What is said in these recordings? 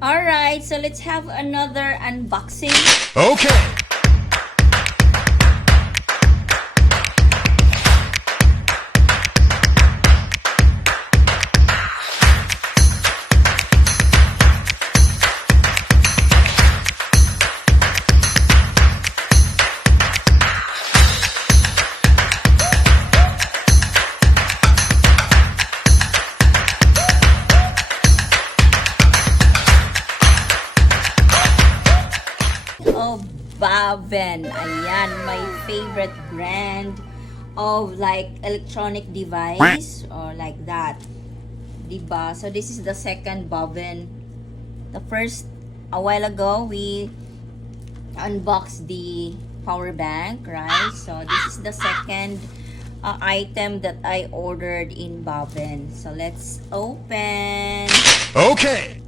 Alright, so let's have another unboxing. Okay. Oh, Bavin. Ayan, my favorite brand of like electronic device or like that. Diba? So this is the second Bavin. The first, a while ago, we unboxed the power bank, right? So this is the second item that I ordered in Bavin. So let's open. Okay.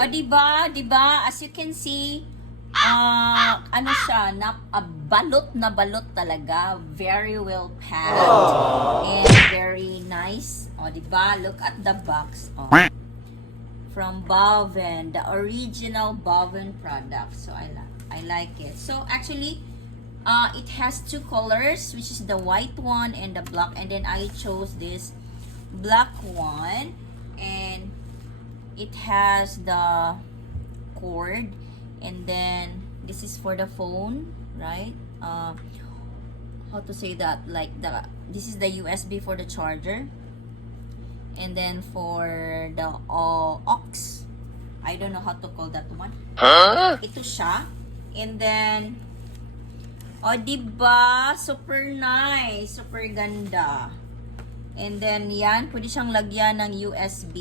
O, diba? Diba? As you can see, ano siya, balot na balot talaga. Very well packed. And very nice. O, diba? Look at the box. O. From Bavin. The original Bavin product. So, I like it. So, actually, it has two colors, which is the white one and the black. And then, I chose this black one. And it has the cord, and then this is for the phone, right? How to say that, like this is the USB for the charger, and then for the aux, I don't know how to call that one. Ito siya. And then diba, super nice, super ganda. And then yan, pwede siyang lagyan ng USB.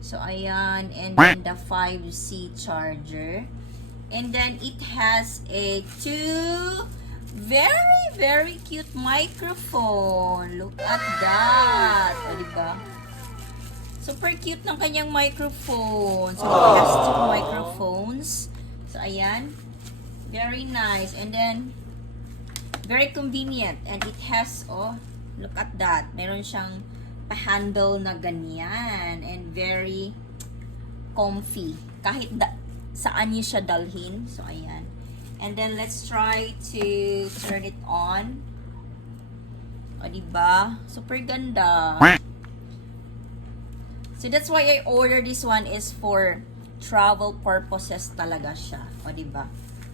So, ayan. And then the 5C charger. And then it has a two very, very cute microphone. Look at that. O, diba? Super cute ng kanyang microphone. So, it has two microphones. So, ayan. Very nice. And then, very convenient. And it has, look at that. Meron siyang handle na ganyan, and very comfy kahit saan niyo siya dalhin. So ayan, and then let's try to turn it on. O, diba? Super ganda. So that's why I ordered this one, is for travel purposes talaga siya. O, diba?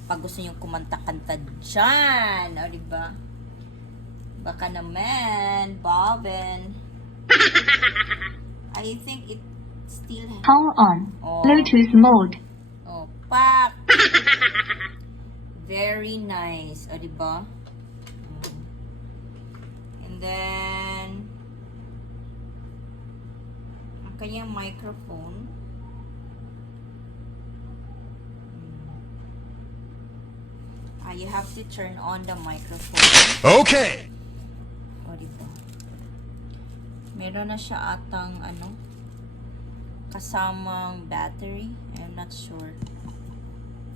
Pag gusto niyo kumanta-kanta dyan. O, diba? Baka naman, Bavin. I think it still has... Power on. Bluetooth mode. Oh, pak! Very nice. O, diba? And then, ang kanyang microphone. You have to turn on the microphone. Okay. O, diba? Meron na siya atang kasamang battery. I'm not sure.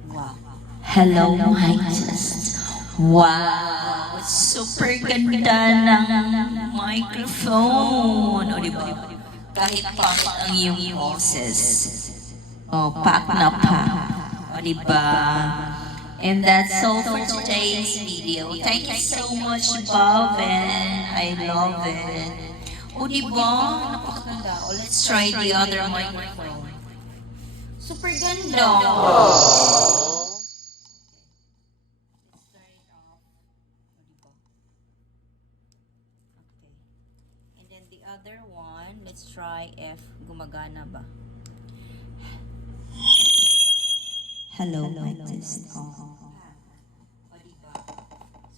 Wow. Hello, my test. Wow! Super ganda ng microphone. O, diba? Kahit pangit ang iyong boses. O, pack na pa. O, diba? And that's all for today's video. Thank you so much, Bavin. I love it. O, diba? Napakaganda. O, let's try the other microphone. Super ganda. And then the other one, let's try if gumagana ba. Hello, my test. O, diba?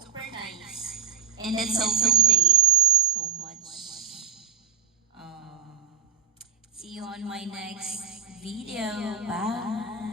Super nice. And that's all for today. Thank you so much. See you on my next video. Bye.